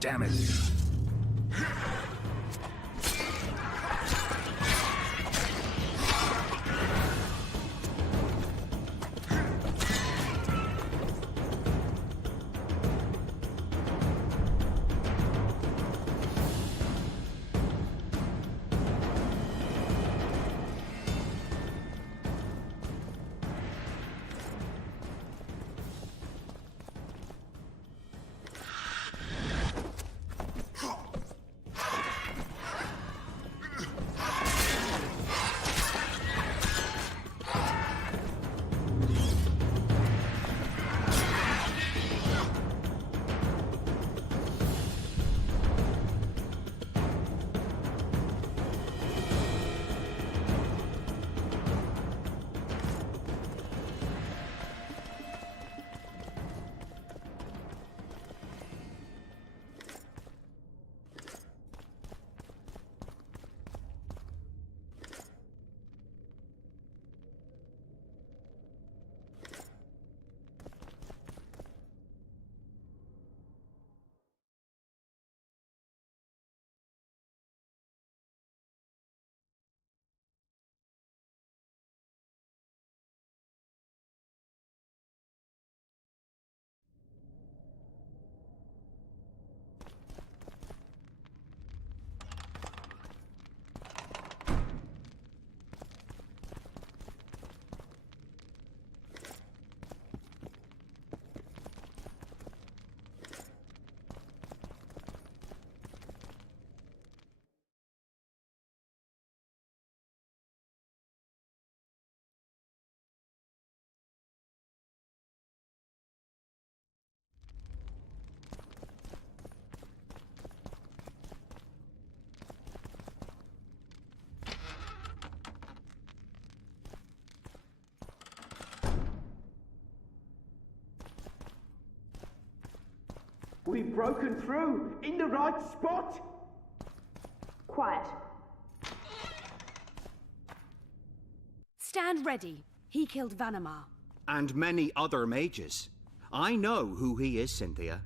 Damn it. We've broken through! In the right spot! Quiet. Stand ready. He killed Vanamar. And many other mages. I know who he is, Cynthia.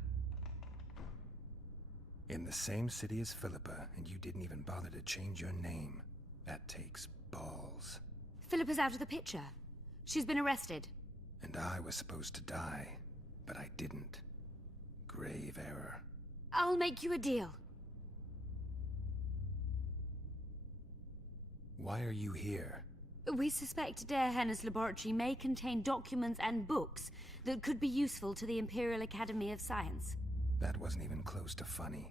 In the same city as Philippa, and you didn't even bother to change your name. That takes balls. Philippa's out of the picture. She's been arrested. And I was supposed to die, but I didn't. Grave error. I'll make you a deal. Why are you here? We suspect Der Henner's laboratory may contain documents and books that could be useful to the Imperial Academy of Science. That wasn't even close to funny.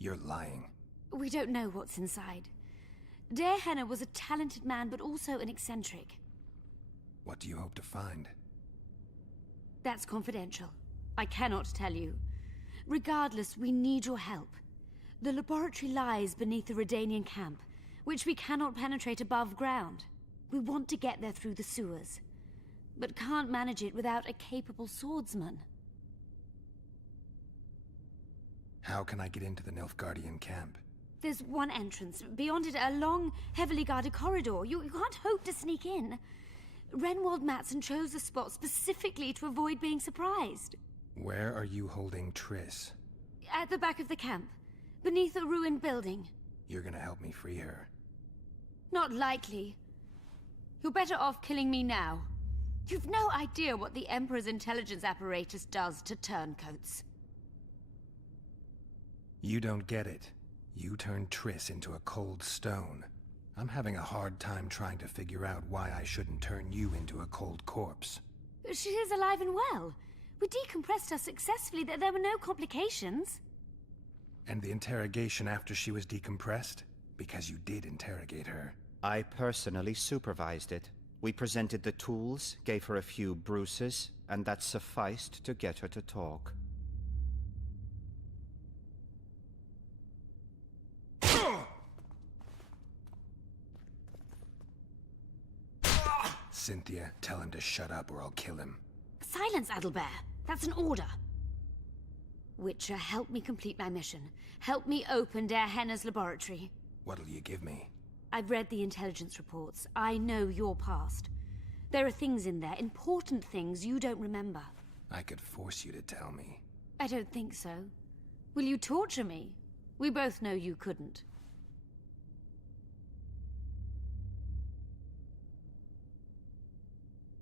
You're lying. We don't know what's inside. Der Henner was a talented man, but also an eccentric. What do you hope to find? That's confidential. I cannot tell you. Regardless, we need your help. The laboratory lies beneath the Redanian camp, which we cannot penetrate above ground. We want to get there through the sewers, but can't manage it without a capable swordsman. How can I get into the Nilfgaardian camp? There's one entrance. Beyond it, a long, heavily guarded corridor. You can't hope to sneak in. Renwald Matson chose a spot specifically to avoid being surprised. Where are you holding Triss? At the back of the camp, beneath a ruined building. You're gonna help me free her. Not likely. You're better off killing me now. You've no idea what the Emperor's intelligence apparatus does to turncoats. You don't get it. You turned Triss into a cold stone. I'm having a hard time trying to figure out why I shouldn't turn you into a cold corpse. She is alive and well. We decompressed her successfully. There were no complications. And the interrogation after she was decompressed? Because you did interrogate her. I personally supervised it. We presented the tools, gave her a few bruises, and that sufficed to get her to talk. Cynthia, tell him to shut up or I'll kill him. Silence, Adelbert. That's an order. Witcher, help me complete my mission. Help me open Der Henner's laboratory. What'll you give me? I've read the intelligence reports. I know your past. There are things in there, important things you don't remember. I could force you to tell me. I don't think so. Will you torture me? We both know you couldn't.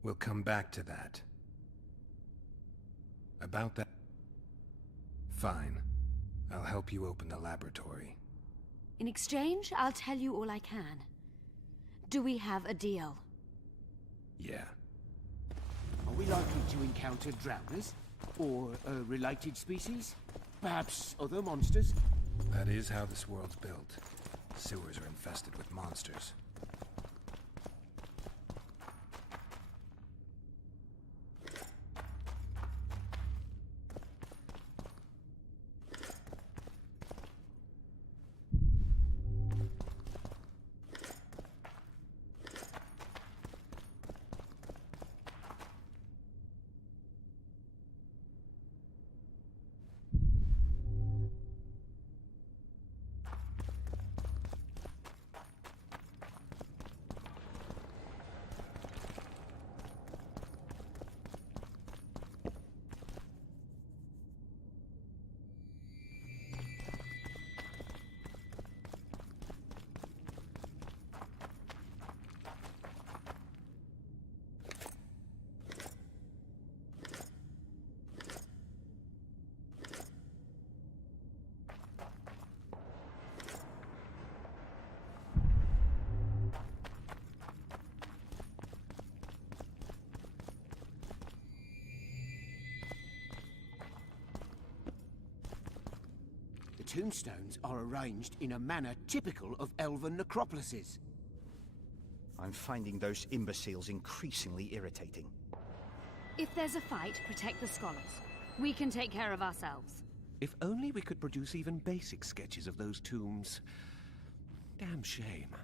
We'll come back to that. About that... Fine. I'll help you open the laboratory. In exchange, I'll tell you all I can. Do we have a deal? Yeah. Are we likely to encounter drowners? Or a related species? Perhaps other monsters? That is how this world's built. Sewers are infested with monsters. Tombstones are arranged in a manner typical of elven necropolises. I'm finding those imbeciles increasingly irritating. If there's a fight, protect the scholars. We can take care of ourselves. If only we could produce even basic sketches of those tombs. Damn shame.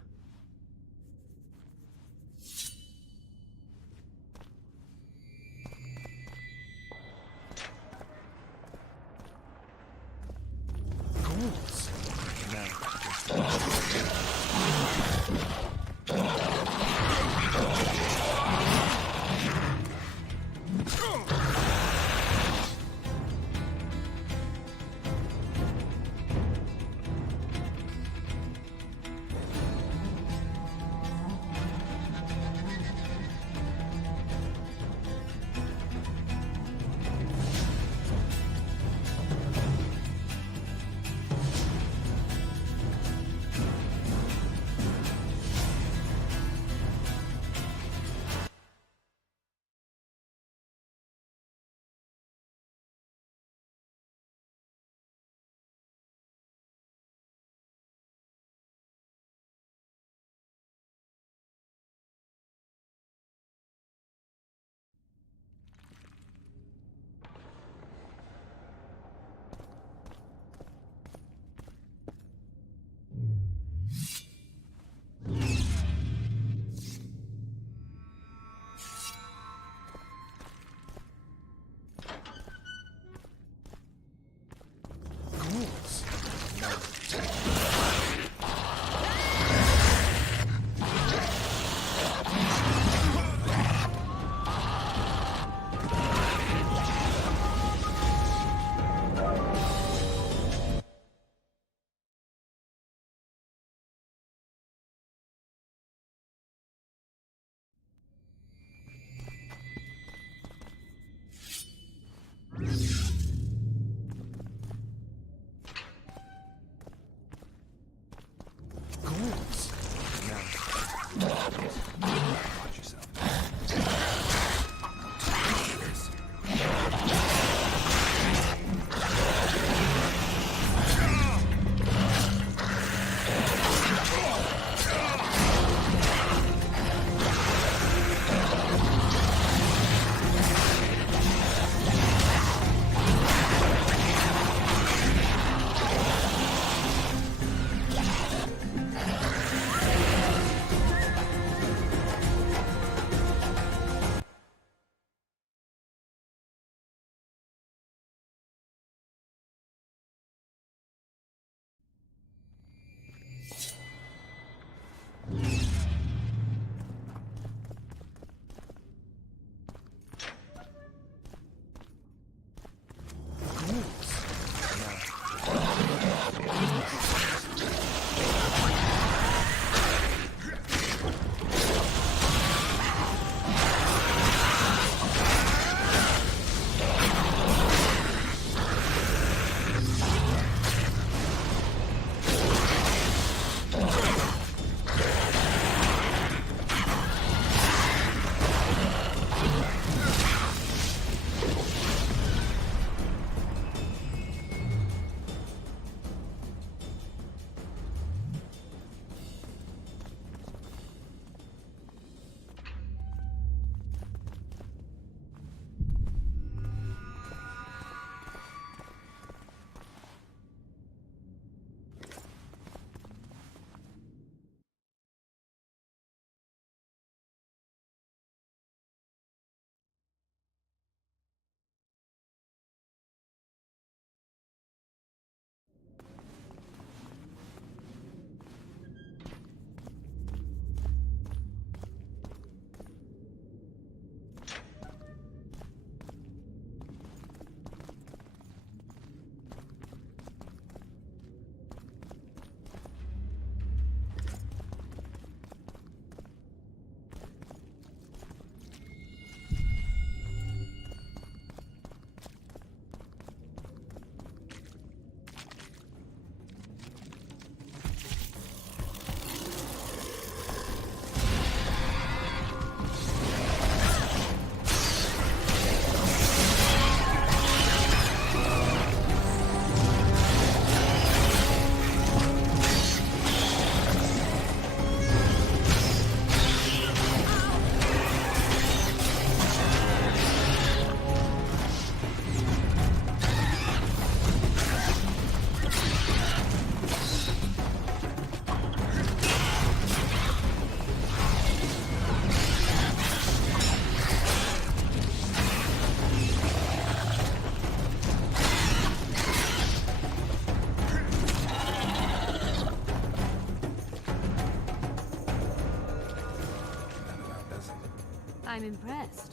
I'm impressed.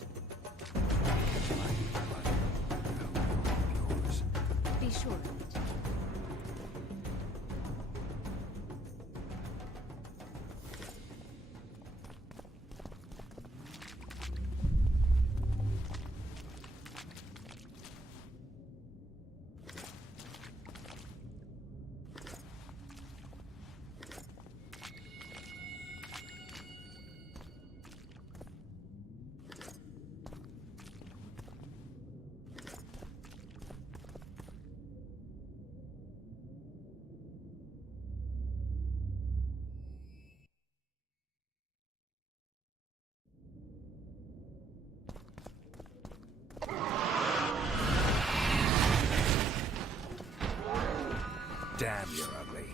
Yours. Be sure of it. Damn, you're ugly.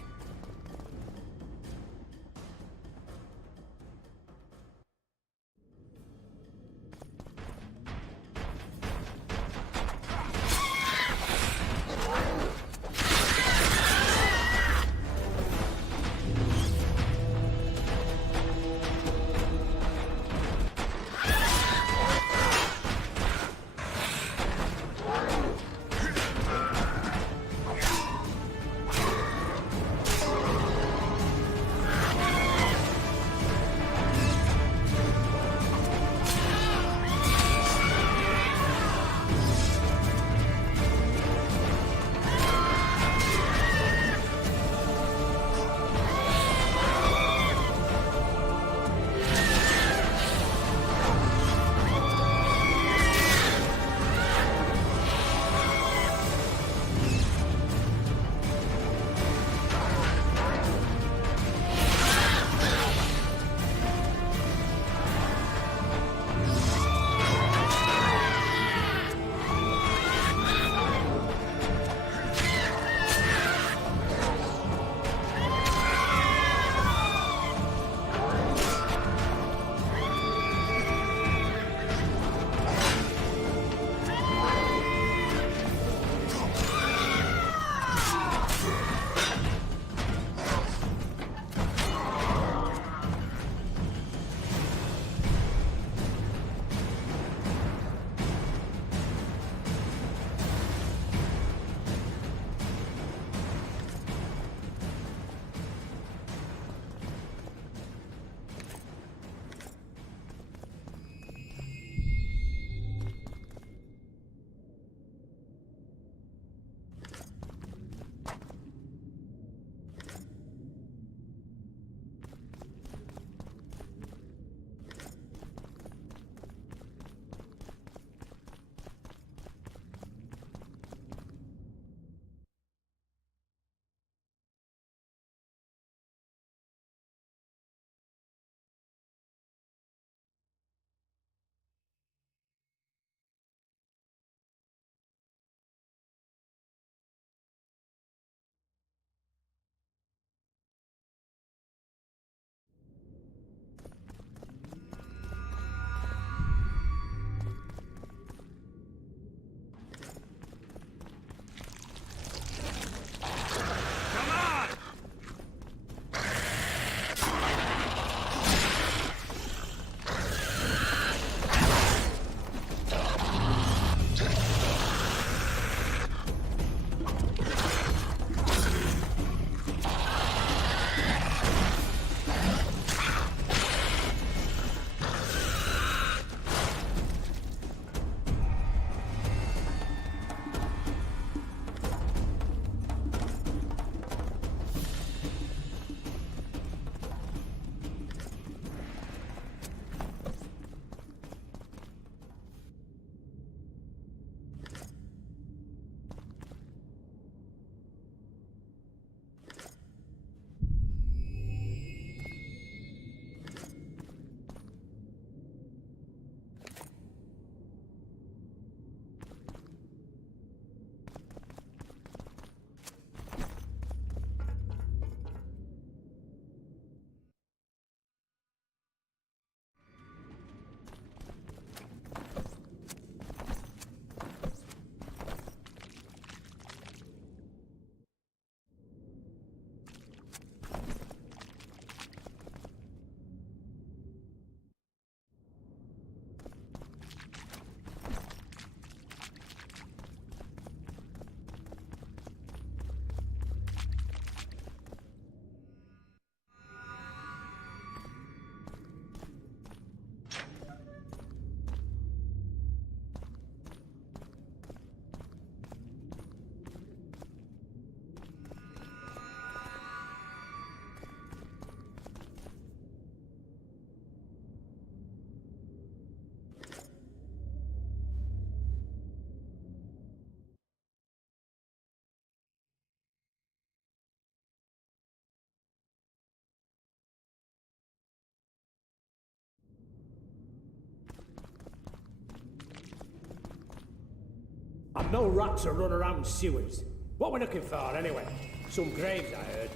And no rats are run around sewers. What we looking for, anyway? Some graves, I heard.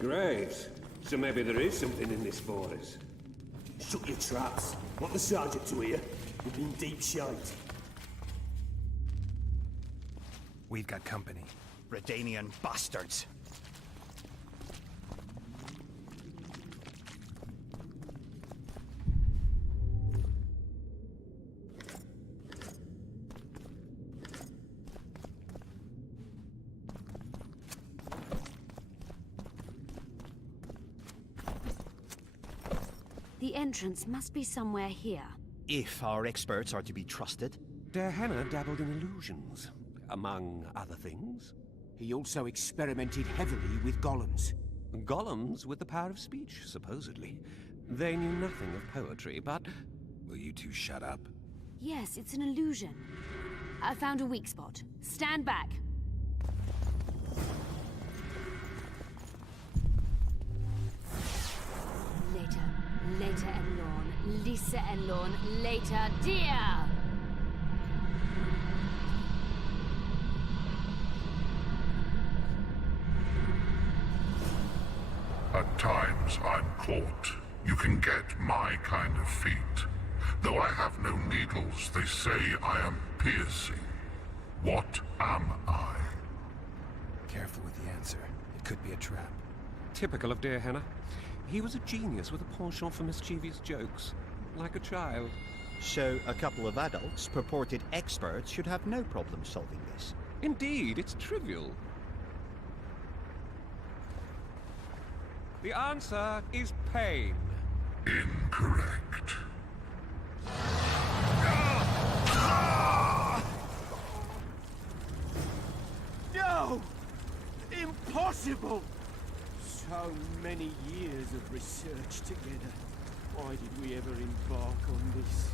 Graves? So maybe there is something in this for us. Shut your traps. Want the sergeant to hear? We've been deep shite. We've got company. Redanian bastards! The entrance must be somewhere here. If our experts are to be trusted. Der Henner dabbled in illusions, among other things. He also experimented heavily with golems. Golems with the power of speech, supposedly. They knew nothing of poetry, but... Will you two shut up? Yes, it's an illusion. I found a weak spot. Stand back. Later and Lorn. Lisa and Lorn. Later, dear! At times I'm caught. You can get my kind of feat. Though I have no needles, they say I am piercing. What am I? Careful with the answer. It could be a trap. Typical of Der Henner. He was a genius with a penchant for mischievous jokes, like a child. So a couple of adults, purported experts, should have no problem solving this. Indeed, it's trivial. The answer is pain. Incorrect. No! Impossible! So many years of research together. Why did we ever embark on this?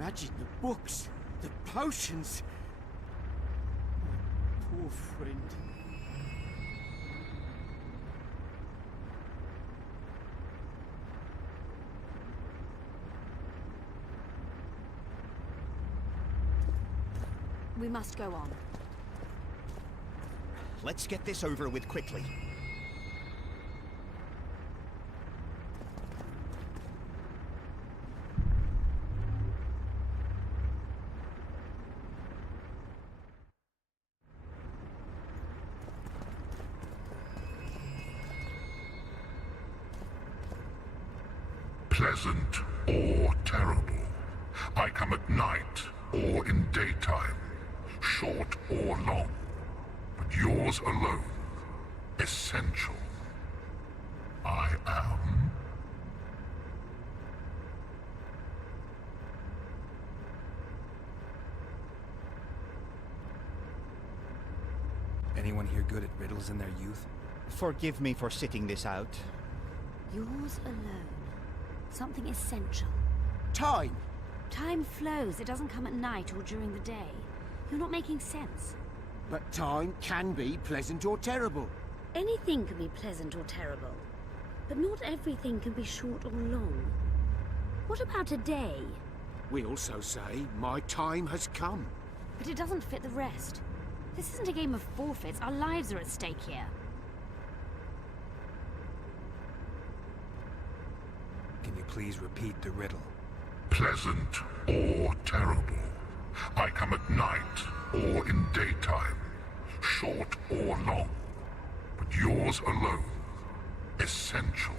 Imagine the books, the potions. My poor friend. We must go on. Let's get this over with quickly. Pleasant or terrible. I come at night or in daytime, short or long. But yours alone, essential. I am. Anyone here good at riddles in their youth? Forgive me for sitting this out. Yours alone. Something essential. Time! Time flows. It doesn't come at night or during the day. You're not making sense. But time can be pleasant or terrible. Anything can be pleasant or terrible. But not everything can be short or long. What about a day? We also say, my time has come. But it doesn't fit the rest. This isn't a game of forfeits. Our lives are at stake here. Can you please repeat the riddle? Pleasant or terrible. I come at night or in daytime, short or long. But yours alone, essential.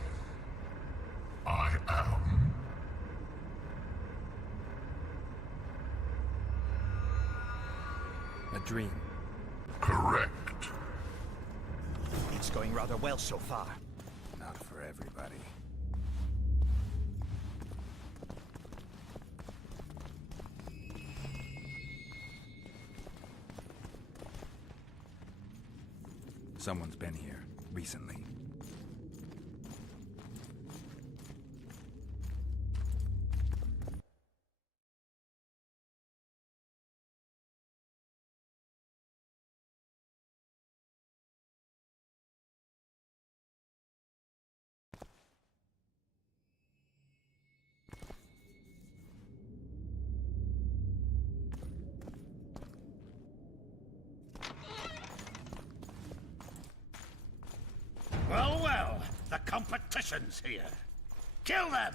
I am. A dream. Correct. It's going rather well so far. Not for everybody. Someone's been here recently. Well, well, the competition's here. Kill them!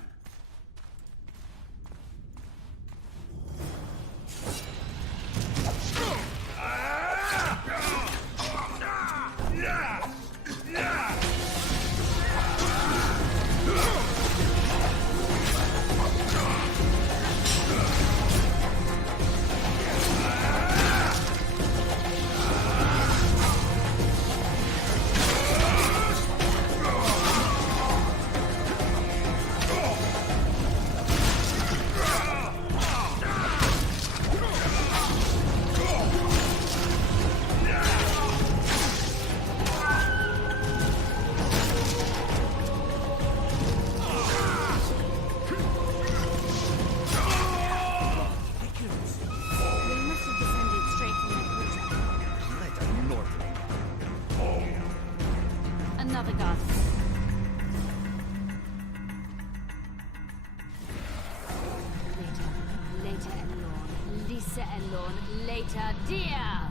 Another guard. Later, Elorn. Lisa Elorn. Later, dear!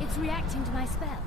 It's reacting to my spell.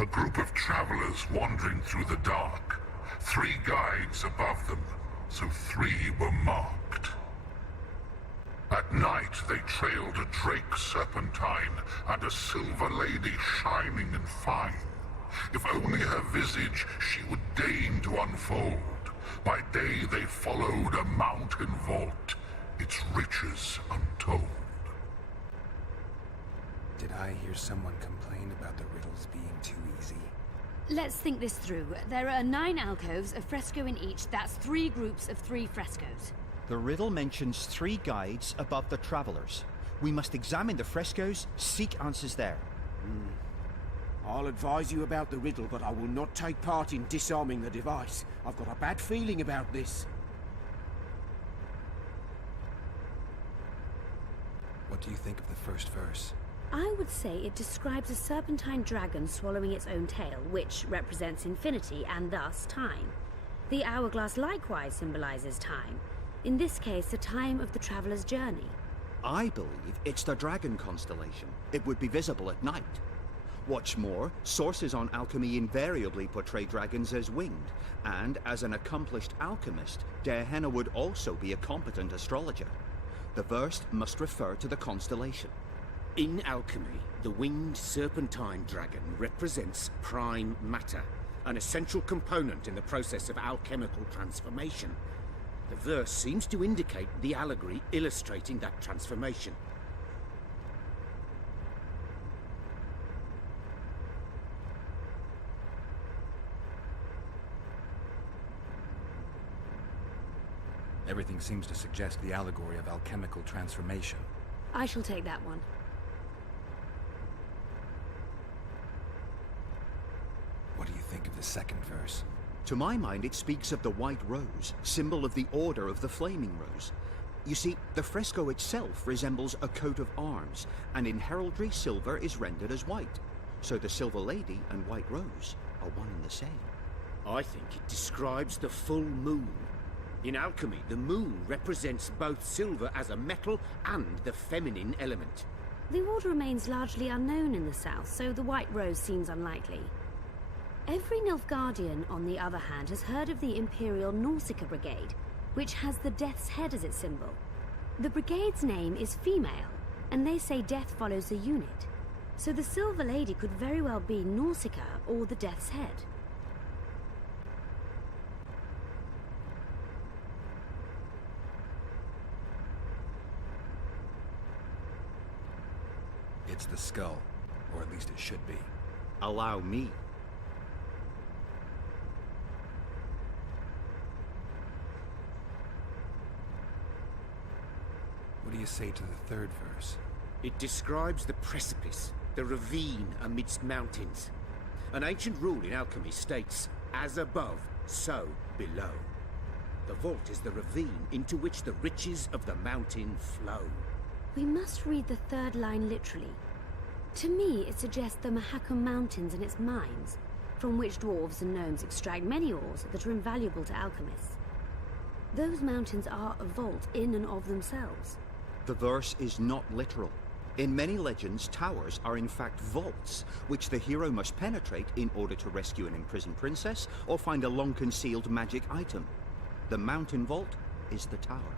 A group of travelers wandering through the dark. 3 guides above them, so 3 were marked. At night, they trailed a drake serpentine and a silver lady shining and fine. If only her visage she would deign to unfold. By day they followed a mountain vault, its riches untold. Did I hear someone complain about the riddles being too easy? Let's think this through. There are 9 alcoves, a fresco in each. That's 3 groups of 3 frescoes. The riddle mentions 3 guides above the travelers. We must examine the frescoes, seek answers there. I'll advise you about the riddle, but I will not take part in disarming the device. I've got a bad feeling about this. What do you think of the first verse? I would say it describes a serpentine dragon swallowing its own tail, which represents infinity and thus time. The hourglass likewise symbolizes time. In this case, the time of the traveler's journey. I believe it's the dragon constellation. It would be visible at night. What's more, sources on alchemy invariably portray dragons as winged, and as an accomplished alchemist, Gehenna would also be a competent astrologer. The verse must refer to the constellation. In alchemy, the winged serpentine dragon represents prime matter, an essential component in the process of alchemical transformation. The verse seems to indicate the allegory illustrating that transformation. Everything seems to suggest the allegory of alchemical transformation. I shall take that one. What do you think of the second verse? To my mind, it speaks of the white rose, symbol of the Order of the Flaming Rose. You see, the fresco itself resembles a coat of arms, and in heraldry, silver is rendered as white. So the Silver Lady and White Rose are one and the same. I think it describes the full moon. In alchemy, the moon represents both silver as a metal and the feminine element. The order remains largely unknown in the south, so the White Rose seems unlikely. Every Nilfgaardian, on the other hand, has heard of the Imperial Nausicaa Brigade, which has the Death's Head as its symbol. The brigade's name is female, and they say death follows the unit. So the Silver Lady could very well be Nausicaa or the Death's Head. It's the skull, or at least it should be. Allow me. What do you say to the third verse? It describes the precipice, the ravine amidst mountains. An ancient rule in alchemy states, as above, so below. The vault is the ravine into which the riches of the mountain flow. We must read the third line literally. To me, it suggests the Mahakam Mountains and its mines, from which dwarves and gnomes extract many ores that are invaluable to alchemists. Those mountains are a vault in and of themselves. The verse is not literal. In many legends, towers are in fact vaults, which the hero must penetrate in order to rescue an imprisoned princess or find a long-concealed magic item. The mountain vault is the tower.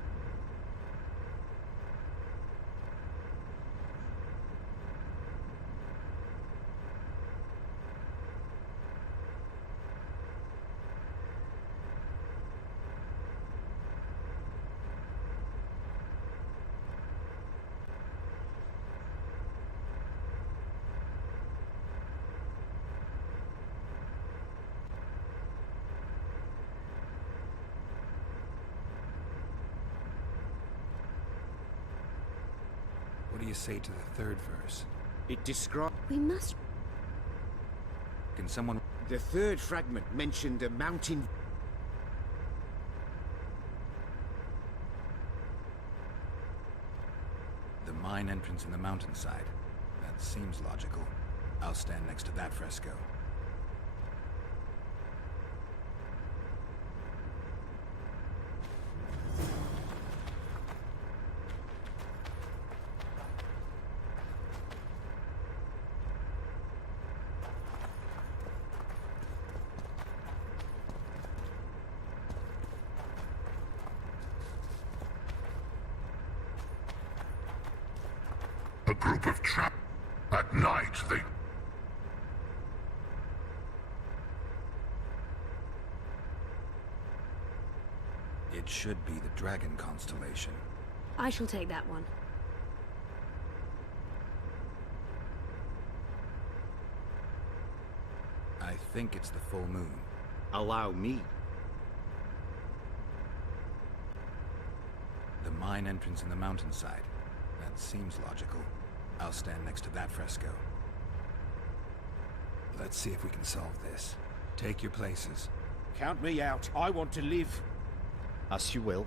What do you say to the third verse? It describes... We must... Can someone... The third fragment mentioned a mountain... The mine entrance in the mountainside. That seems logical. I'll stand next to that fresco. A group of traps. At night, they... It should be the Dragon constellation. I shall take that one. I think it's the full moon. Allow me. The mine entrance in the mountainside. That seems logical. I'll stand next to that fresco. Let's see if we can solve this. Take your places. Count me out. I want to live. As you will.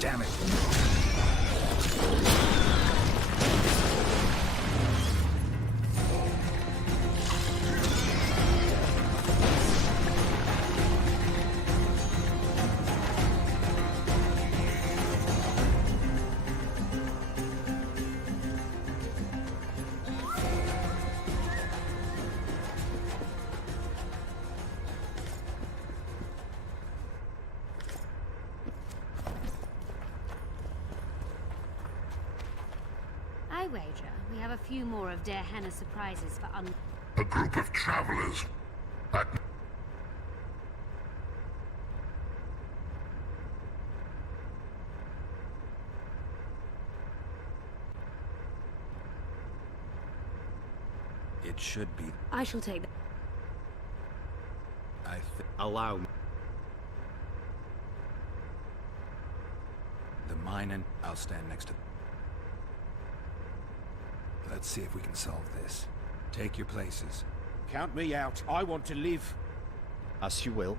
Damn it. I wager we have a few more of Der Henna's surprises for A group of travelers. At... It should be... I shall take that. Allow me. The mine and... I'll stand next to... Let's see if we can solve this. Take your places. Count me out. I want to live. As you will.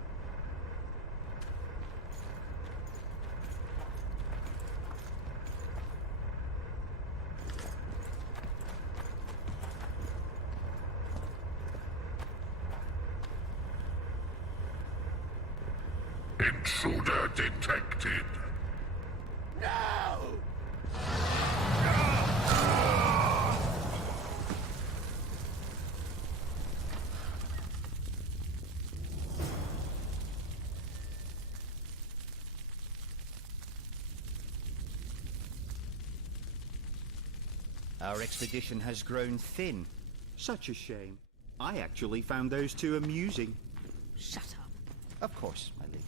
Intruder detected. No! Our expedition has grown thin. Such a shame. I actually found those two amusing. Shut up. Of course, my lady.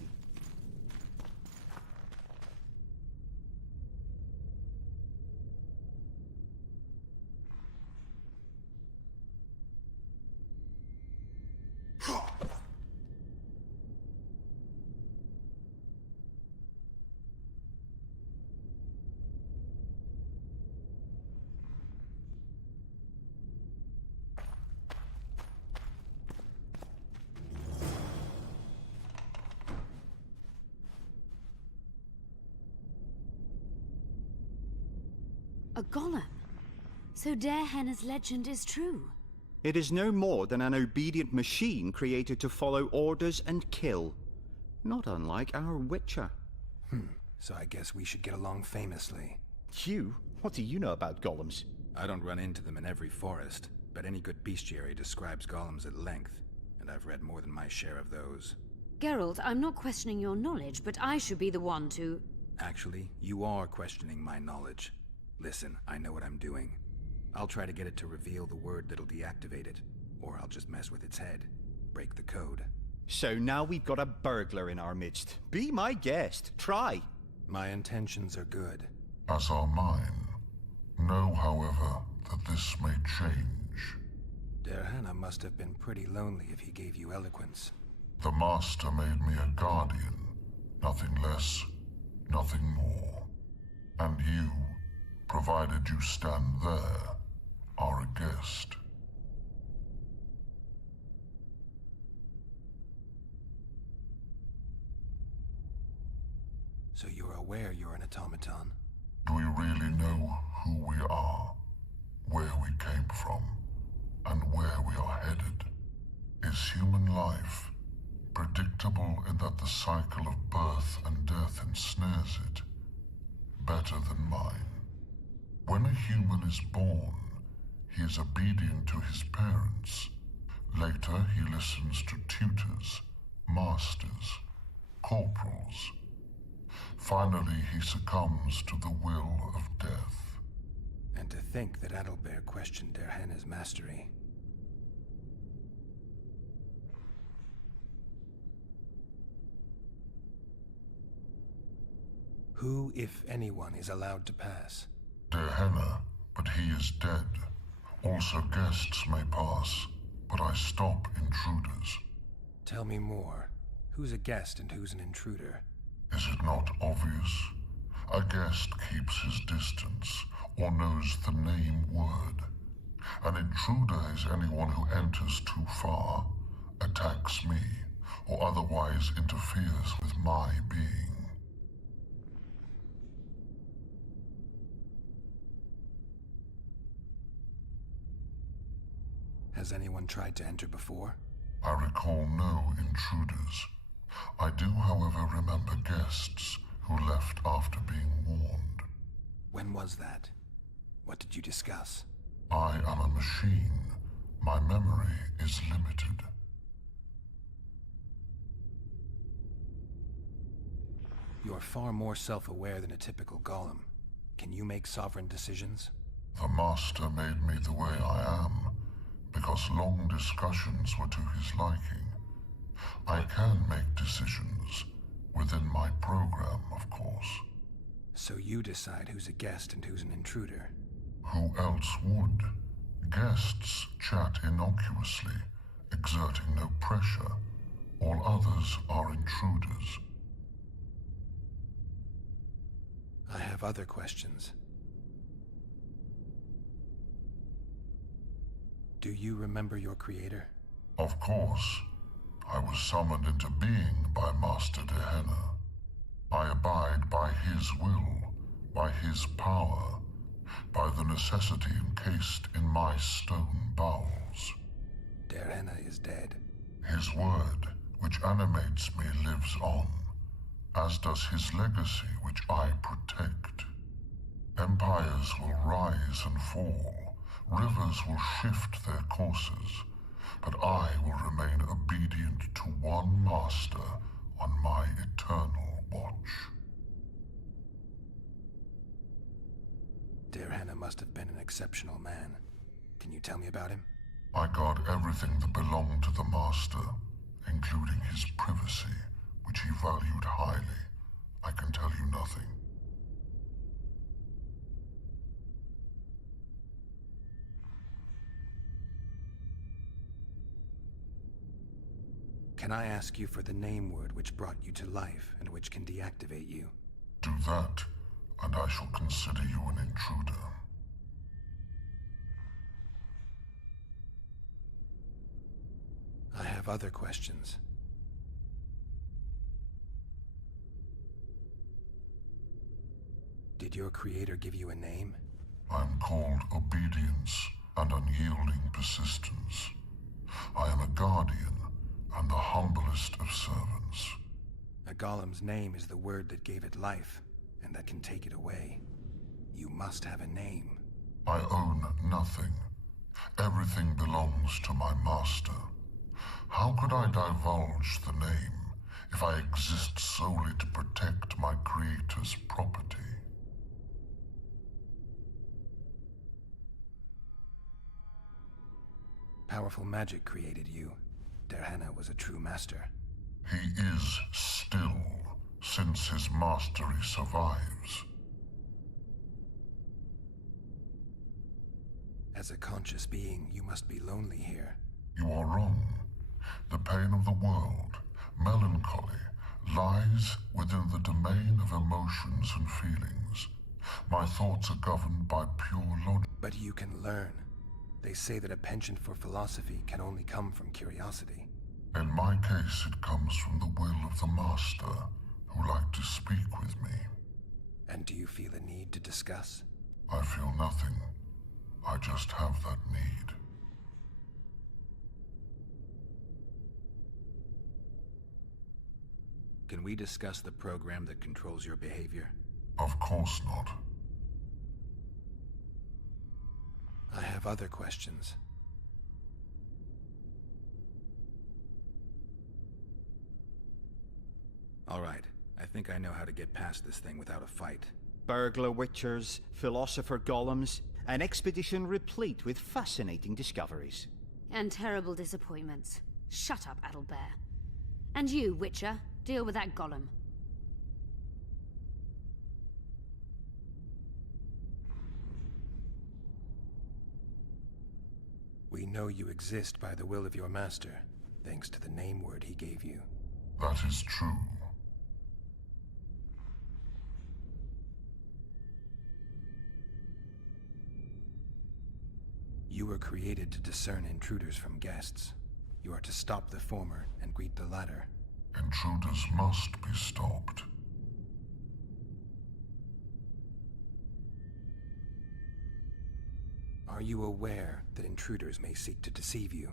A golem. So Der Henna's legend is true. It is no more than an obedient machine created to follow orders and kill. Not unlike our Witcher. So I guess we should get along famously. You? What do you know about golems? I don't run into them in every forest, but any good bestiary describes golems at length, and I've read more than my share of those. Geralt, I'm not questioning your knowledge, but I should be the one to... Actually, you are questioning my knowledge. Listen, I know what I'm doing. I'll try to get it to reveal the word that'll deactivate it, or I'll just mess with its head. Break the code. So now we've got a burglar in our midst. Be my guest. Try. My intentions are good. As are mine. Know, however, that this may change. Der Henna must have been pretty lonely if he gave you eloquence. The Master made me a guardian. Nothing less, nothing more. And you, provided you stand there, are a guest. So you're aware you're an automaton? Do we really know who we are, where we came from, and where we are headed? Is is human life, predictable in that the cycle of birth and death ensnares it, better than mine. When a human is born, he is obedient to his parents. Later, he listens to tutors, masters, corporals. Finally, he succumbs to the will of death. And to think that Adalbert questioned Derhena's mastery. Who, if anyone, is allowed to pass? Derhena, but he is dead. Also guests may pass, but I stop intruders. Tell me more. Who's a guest and who's an intruder? Is it not obvious? A guest keeps his distance, or knows the name word. An intruder is anyone who enters too far, attacks me, or otherwise interferes with my being. Has anyone tried to enter before? I recall no intruders. I do, however, remember guests who left after being warned. When was that? What did you discuss? I am a machine. My memory is limited. You're far more self-aware than a typical golem. Can you make sovereign decisions? The Master made me the way I am, because long discussions were to his liking. I can make decisions, within my program, of course. So you decide who's a guest and who's an intruder? Who else would? Guests chat innocuously, exerting no pressure. All others are intruders. I have other questions. Do you remember your creator? Of course. I was summoned into being by Master Derhena. I abide by his will, by his power, by the necessity encased in my stone bowels. Derhena is dead. His word, which animates me, lives on, as does his legacy, which I protect. Empires will rise and fall, rivers will shift their courses, but I will remain obedient to one master on my eternal watch. Derhena must have been an exceptional man. Can you tell me about him? I guard everything that belonged to the master, including his privacy, which he valued highly. I can tell you nothing. Can I ask you for the name word which brought you to life and which can deactivate you? Do that, and I shall consider you an intruder. I have other questions. Did your creator give you a name? I'm called obedience and unyielding persistence. I am a guardian and the humblest of servants. A golem's name is the word that gave it life, and that can take it away. You must have a name. I own nothing. Everything belongs to my master. How could I divulge the name if I exist solely to protect my creator's property? Powerful magic created you. Derhena was a true master. He is still, since his mastery survives. As a conscious being, you must be lonely here. You are wrong. The pain of the world, melancholy, lies within the domain of emotions and feelings. My thoughts are governed by pure logic. But you can learn. They say that a penchant for philosophy can only come from curiosity. In my case, it comes from the will of the Master, who liked to speak with me. And do you feel a need to discuss? I feel nothing. I just have that need. Can we discuss the program that controls your behavior? Of course not. I have other questions. All right, I think I know how to get past this thing without a fight. Burglar witchers, philosopher golems, an expedition replete with fascinating discoveries. And terrible disappointments. Shut up, Adelbear. And you, Witcher, deal with that golem. We know you exist by the will of your master, thanks to the name word he gave you. That is true. You were created to discern intruders from guests. You are to stop the former and greet the latter. Intruders must be stopped. Are you aware that intruders may seek to deceive you?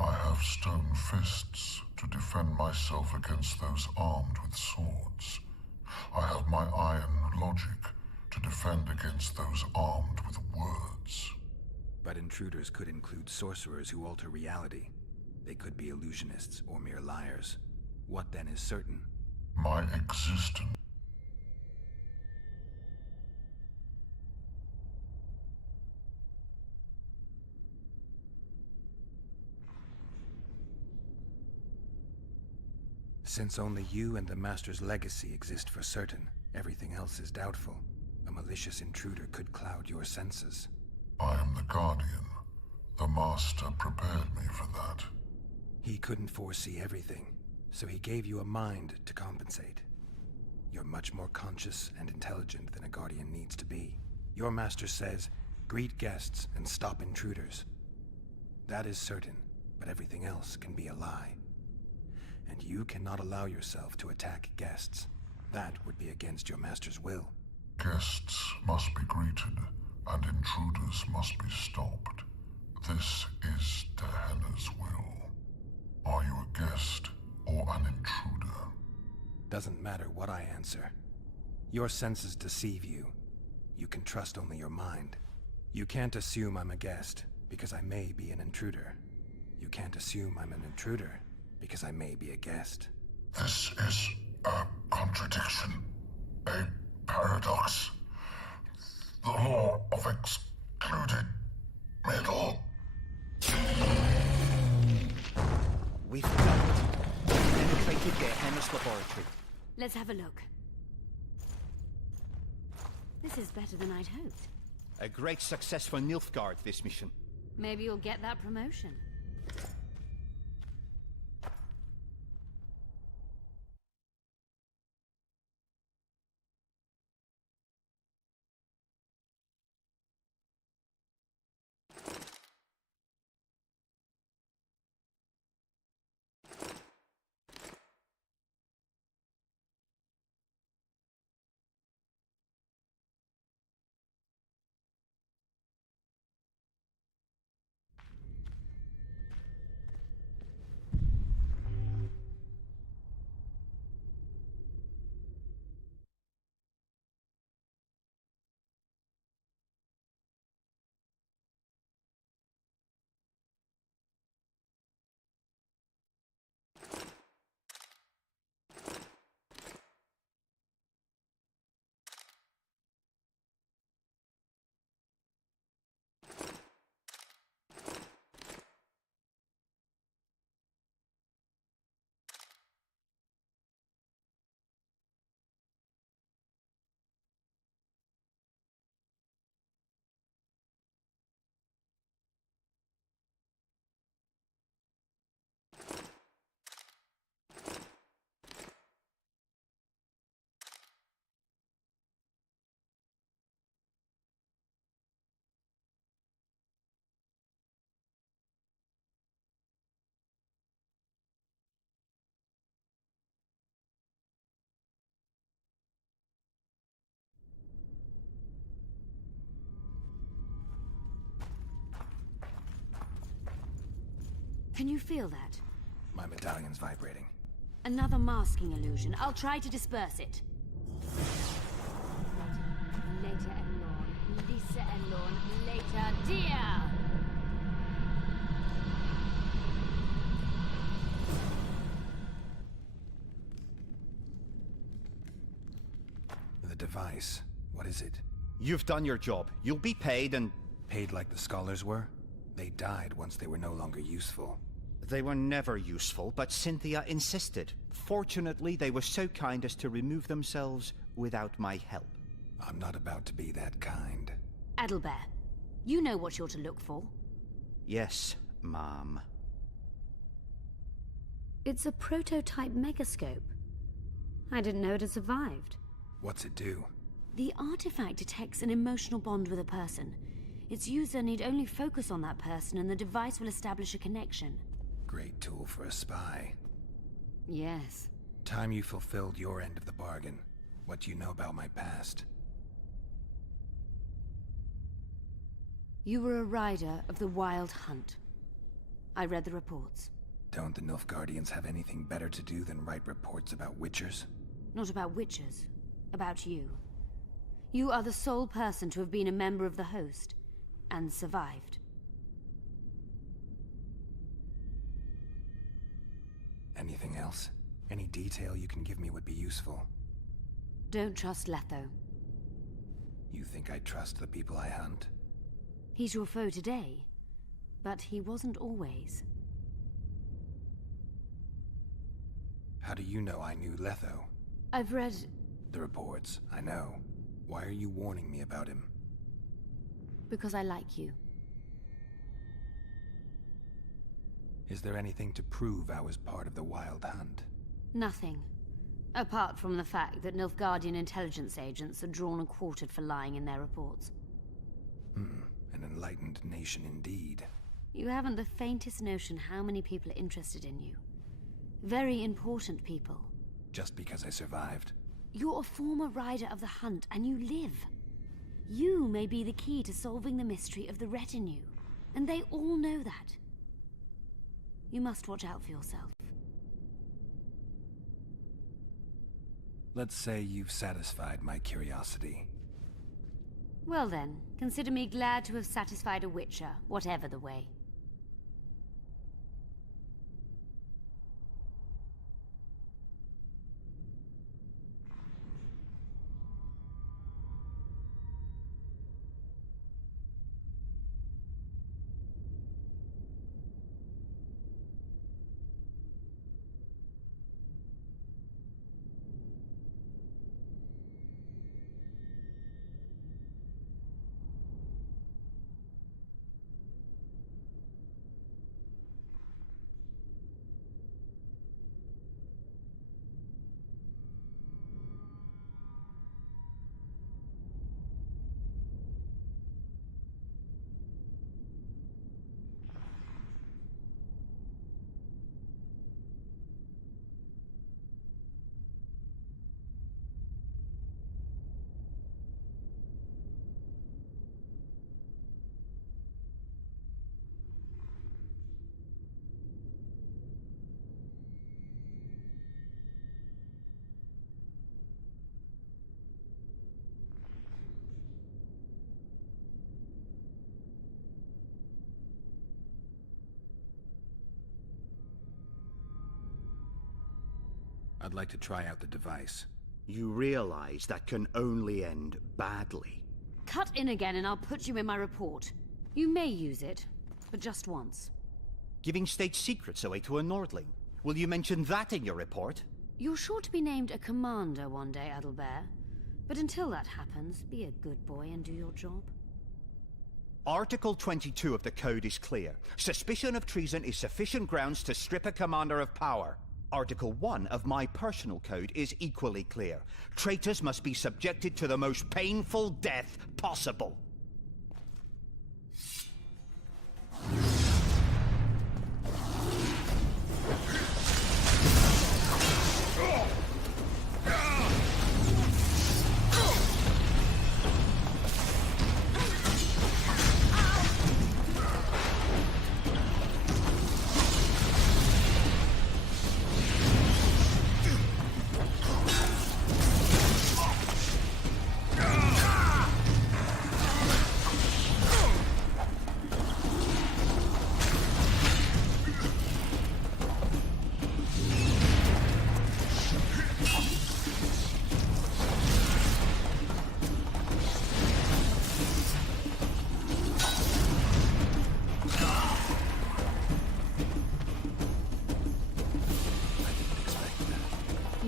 I have stone fists to defend myself against those armed with swords. I have my iron logic to defend against those armed with words. But intruders could include sorcerers who alter reality. They could be illusionists or mere liars. What then is certain? My existence. Since only you and the Master's legacy exist for certain, everything else is doubtful. A malicious intruder could cloud your senses. I am the Guardian. The Master prepared me for that. He couldn't foresee everything, so he gave you a mind to compensate. You're much more conscious and intelligent than a Guardian needs to be. Your Master says, greet guests and stop intruders. That is certain, but everything else can be a lie. And you cannot allow yourself to attack guests. That would be against your Master's will. Guests must be greeted, and intruders must be stopped. This is Dehenna's will. Are you a guest or an intruder? Doesn't matter what I answer. Your senses deceive you. You can trust only your mind. You can't assume I'm a guest, because I may be an intruder. You can't assume I'm an intruder, because I may be a guest. This is a contradiction. A paradox. The law of excluded middle. We've done it. Penetrated Gehenna's laboratory. Let's have a look. This is better than I'd hoped. A great success for Nilfgaard, this mission. Maybe you'll get that promotion. Can you feel that? My medallion's vibrating. Another masking illusion. I'll try to disperse it. Later, Elorn. Lisa Elorn. Later, dear! The device. What is it? You've done your job. You'll be paid and... Paid like the scholars were? They died once they were no longer useful. They were never useful, but Cynthia insisted. Fortunately, they were so kind as to remove themselves without my help. I'm not about to be that kind. Adalbert, you know what you're to look for. Yes, Ma'am. It's a prototype megascope. I didn't know it had survived. What's it do? The artifact detects an emotional bond with a person. Its user need only focus on that person and the device will establish a connection. Great tool for a spy. Yes. Time you fulfilled your end of the bargain. What do you know about my past? You were a rider of the Wild Hunt. I read the reports. Don't the Nilfgaardians have anything better to do than write reports about witchers? Not about witchers. About you. You are the sole person to have been a member of the Host, and survived. Anything else? Any detail you can give me would be useful. Don't trust Letho. You think I trust the people I hunt? He's your foe today, but he wasn't always. How do you know I knew Letho? I've read... The reports, I know. Why are you warning me about him? because I like you. Is there anything to prove I was part of the Wild Hunt? Nothing. Apart from the fact that Nilfgaardian intelligence agents are drawn and quartered for lying in their reports. An enlightened nation indeed. You haven't the faintest notion how many people are interested in you. Very important people. Just because I survived? You're a former rider of the Hunt, and you live. You may be the key to solving the mystery of the retinue, and they all know that. You must watch out for yourself. Let's say you've satisfied my curiosity. Well then, consider me glad to have satisfied a Witcher, whatever the way. I'd like to try out the device. You realize that can only end badly. Cut in again and I'll put you in my report. You may use it, but just once. Giving state secrets away to a Nordling. Will you mention that in your report? You're sure to be named a commander one day, Adalbert. But until that happens, be a good boy and do your job. Article 22 of the Code is clear. Suspicion of treason is sufficient grounds to strip a commander of power. Article 1 of my personal code is equally clear. Traitors must be subjected to the most painful death possible.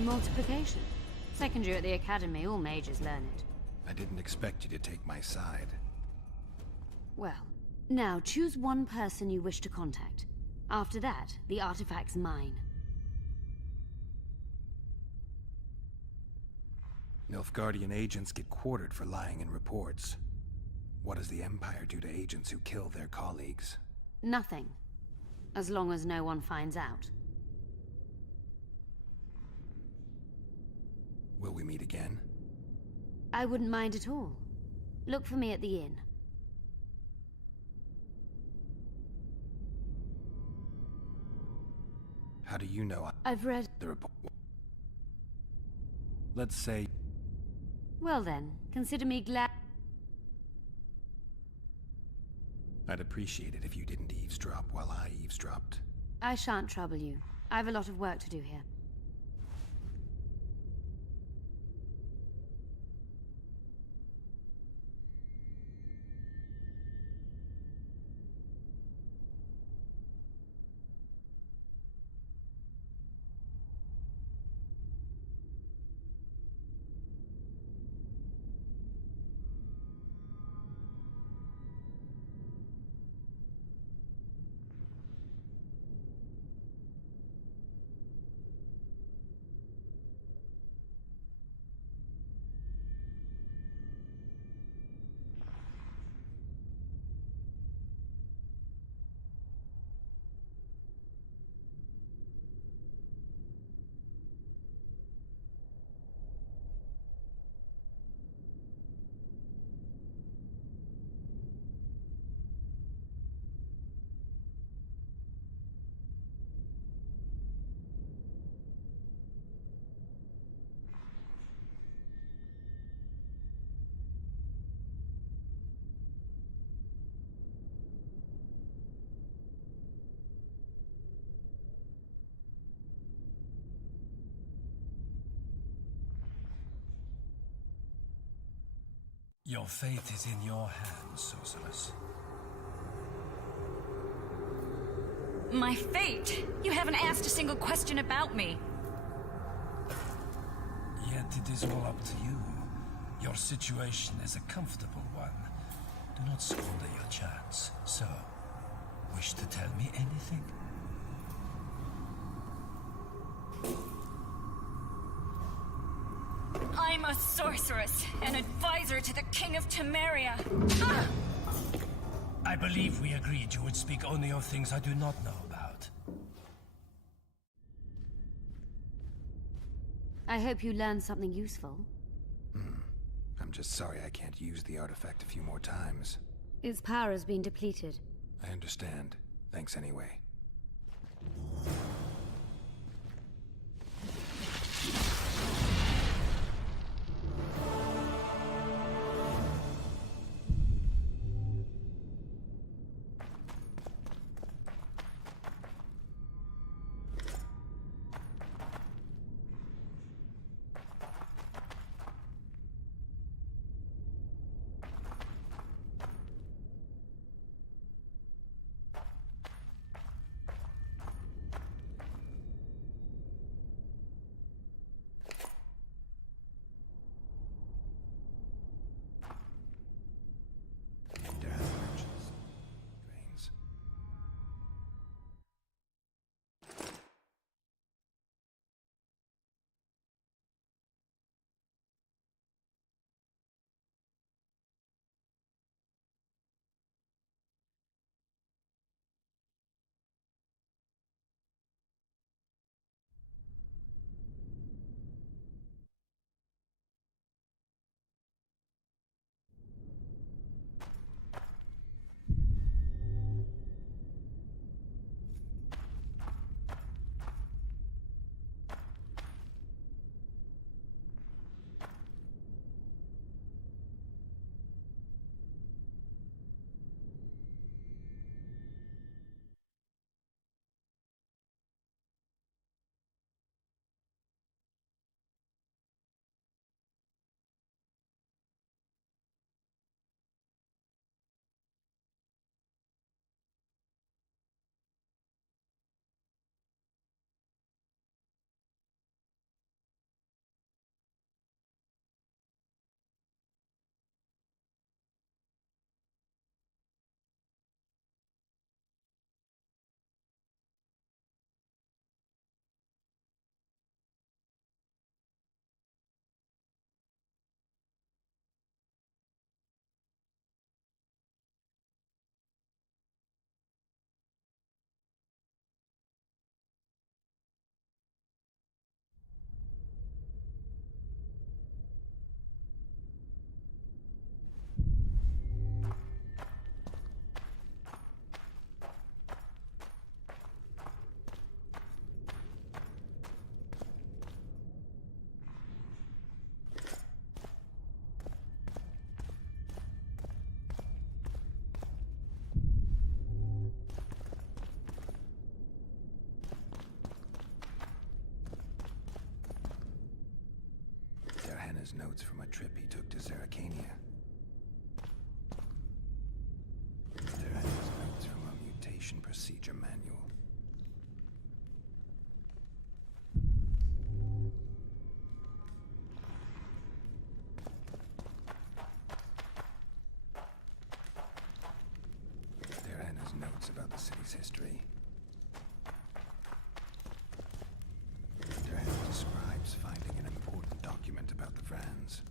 Multiplication. Second year at the academy, all mages learn it. I didn't expect you to take my side. Well, now choose one person you wish to contact. After that, the artifact's mine. Nilfgaardian agents get quartered for lying in reports. What does the Empire do to agents who kill their colleagues? Nothing. As long as no one finds out. Will we meet again? I wouldn't mind at all. Look for me at the inn. How do you know I've read... the report? Let's say... Well then, consider me glad... I'd appreciate it if you didn't eavesdrop while I eavesdropped. I shan't trouble you. I've a lot of work to do here. Your fate is in your hands, sorceress. My fate? You haven't asked a single question about me. Yet it is all up to you. Your situation is a comfortable one. Do not squander your chance. So, wish to tell me anything? I'm a sorceress, an advisor to the King of Temeria. Ah! I believe we agreed you would speak only of things I do not know about. I hope you learned something useful. I'm just sorry I can't use the artifact a few more times. Its power has been depleted. I understand. Thanks anyway. his notes from a trip he took to Zerrikania. There are his notes from a mutation procedure manual. There are his notes about the city's history. Describes finding an important document about the Vrans.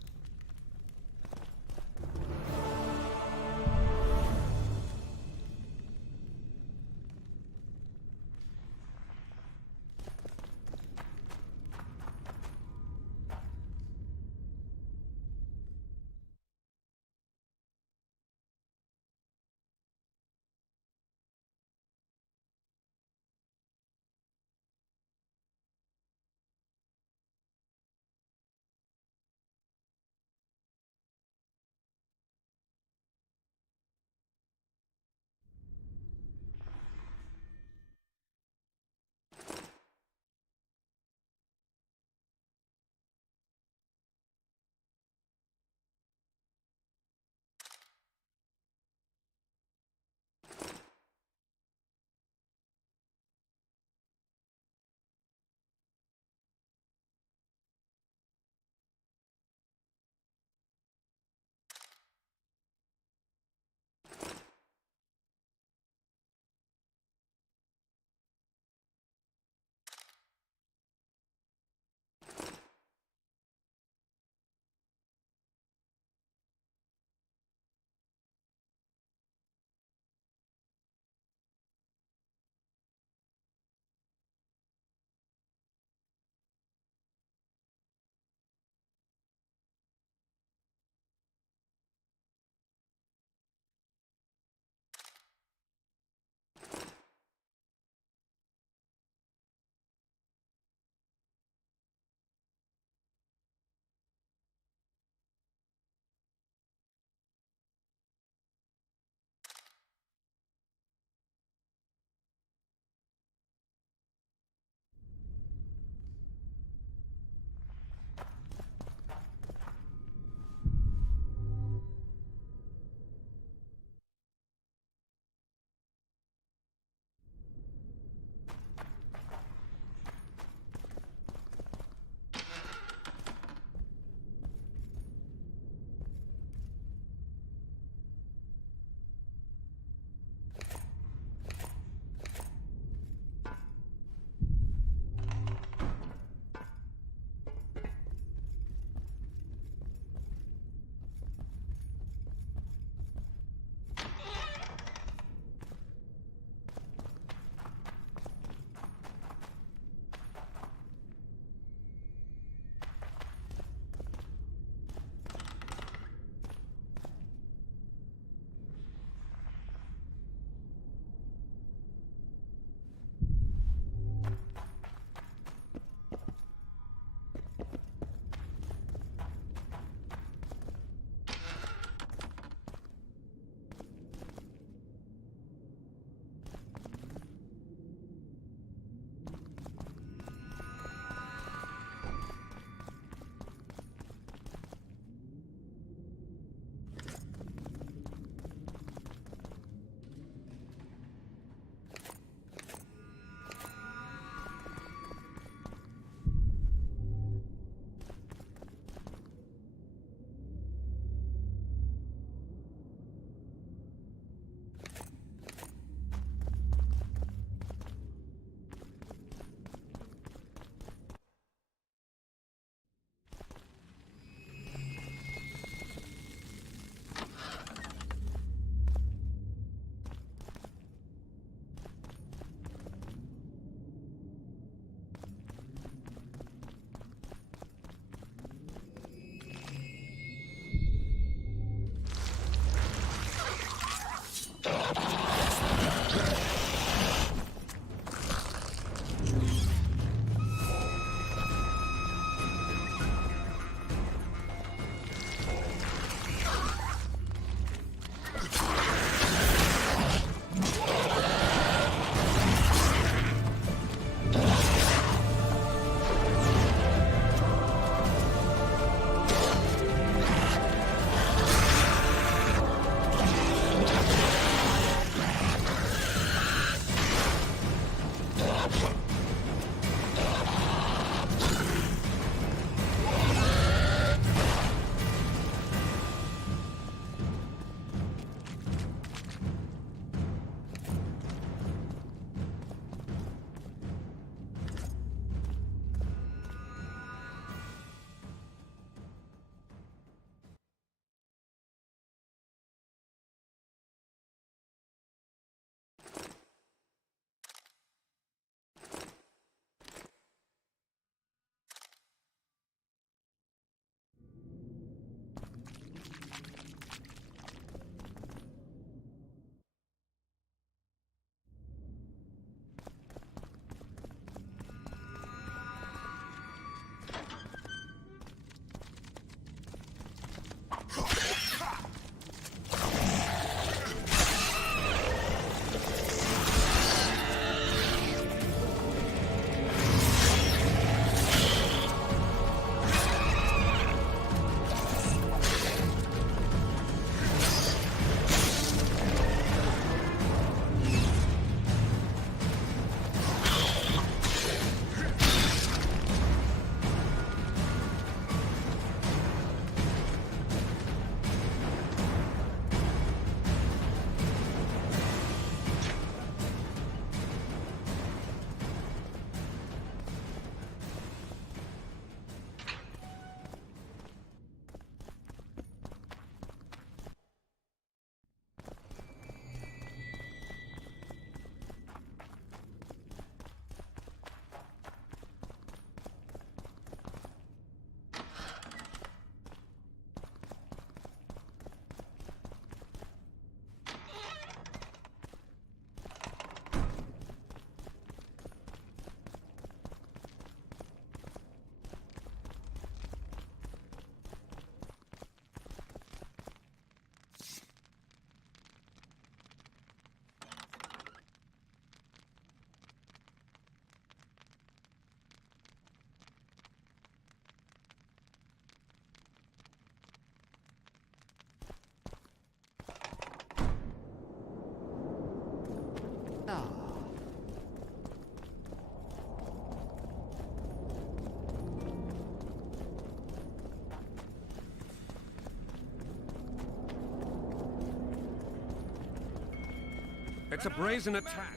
It's a brazen attack.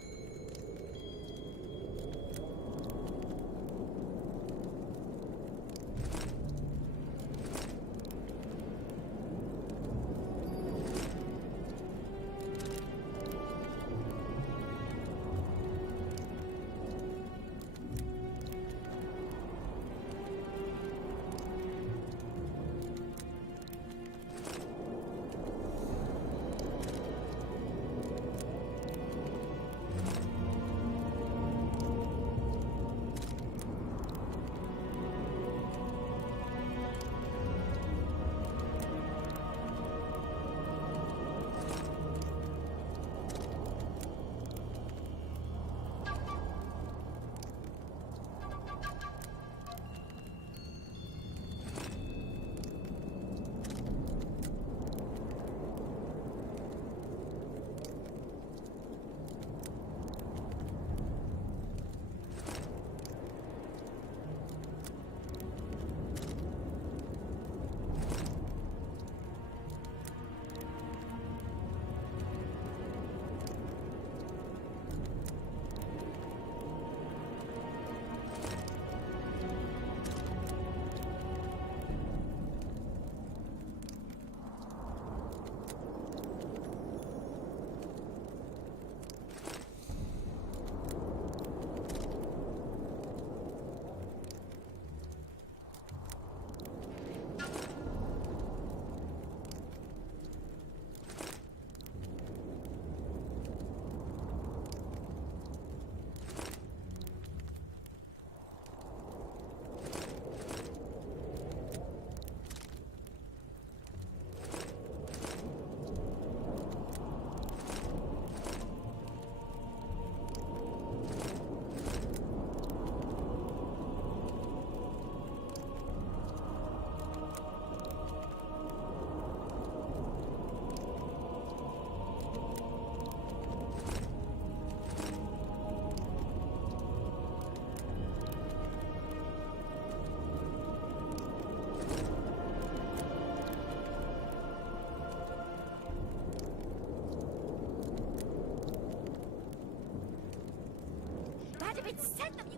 Send them, you...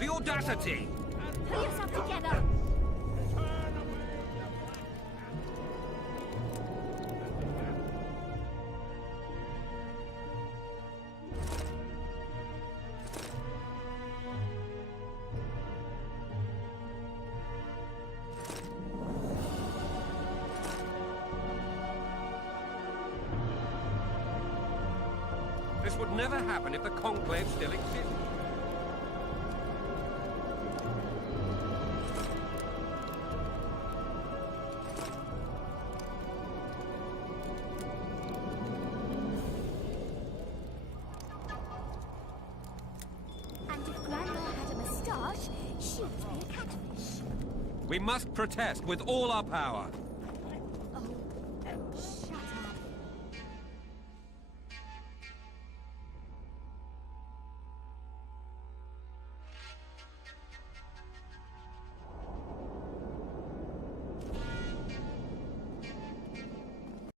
The audacity! Pull yourself together! This would never happen if the Conclave still existed. And if Grandma had a moustache, she'd be a catfish. We must protest with all our power. Oh,